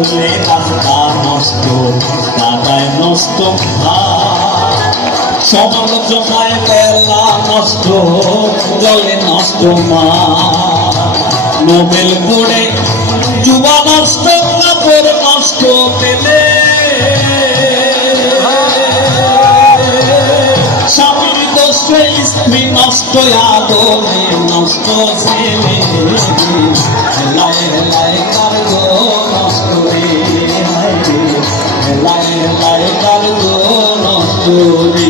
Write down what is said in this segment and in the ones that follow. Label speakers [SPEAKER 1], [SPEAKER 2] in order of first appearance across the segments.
[SPEAKER 1] করলে রাস্তা নষ্ট কাদায় নষ্ট ঘাট। সমালোচনায় বেলা নষ্ট, জলে নষ্ট মা নোবেল পড়ে, যুবা নষ্ট, কাপড় নষ্ট পেলে। স্বামীর দোষে স্ত্রী নষ্ট আদমে নষ্ট ছেলে। হেলায় নষ্ট রে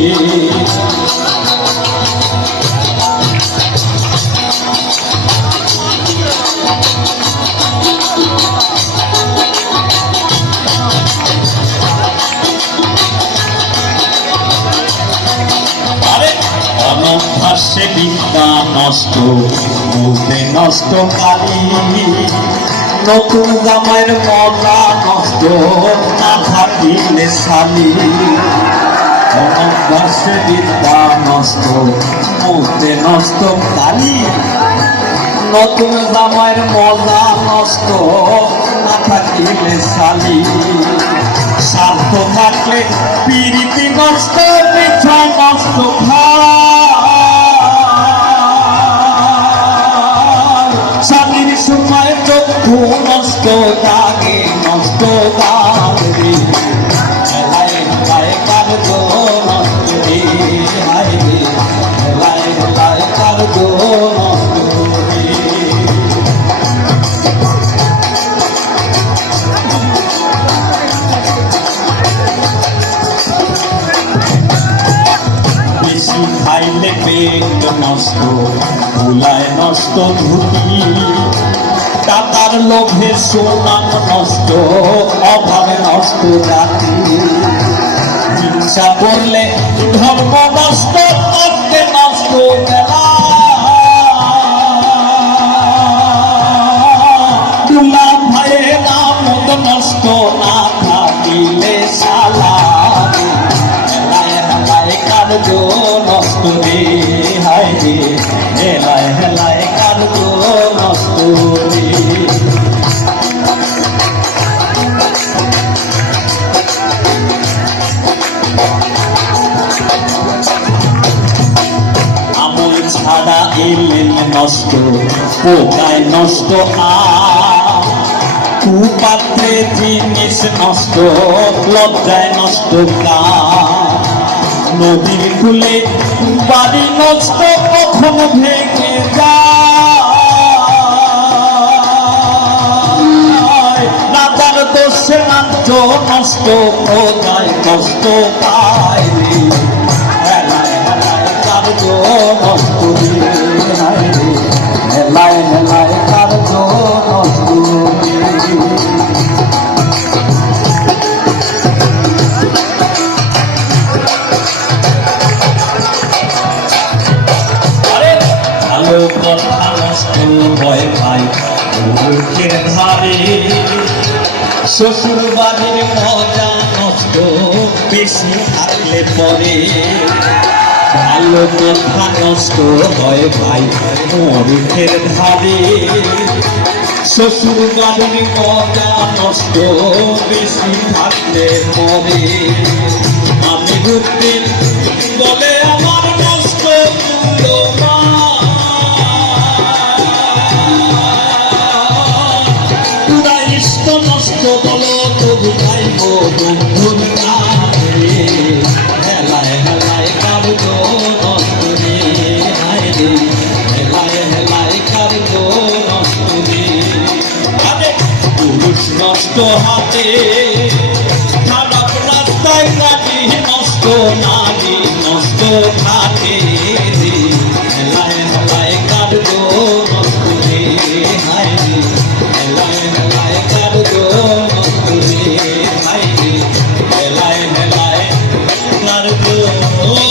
[SPEAKER 1] আরে অনভ্যাসে বিদ্যা নষ্ট মুখে নষ্ট কালি নতুন জামাইয়ের মজা নষ্ট, না থাকিলে শালি অনভ্যাসে বিদ্যা নষ্ট, মুহূর্তে নষ্ট কালি নতুন জামাইয়ের মজা নষ্ট, না থাকিলে শালি। স্বার্থ থাকলে পিরিতি নষ্ট মিঠা নষ্ট খাইলে পেট নষ্ট, ভুলায় নষ্ট ধুতি। টাকার লোভে সোনাম নষ্ট, অভাবে নষ্ট জাতি। হিংসা করলে কার্য নষ্ট রে, হায় রে। হেলায় হেলায় কার্য নষ্ট রে। আমল ছাড়া এলেন নষ্ট, পোকায় নষ্ট আ জিনিস নষ্ট, লজ্জায় নষ্ট কা নদীর কুলে বাড়ি নষ্ট কখন ভেঙে যায়? তার দোষে নষ্ট কোথায় কষ্ট। শ্বশুর বাড়ির মজা নষ্ট, বেশি থাকলে পরে ভালো কথা নষ্ট হয় ভাই মুখের ধারে শ্বশুর বাড়ির মজা নষ্ট, বেশি থাকলে পরে। আমি বলে নষ্ট হাতে খারাপ রাস্তায় গাড়ি নষ্ট নারী নষ্ট হাতে হেলায় হেলায় কাটবো নষ্ট হায় আমার গো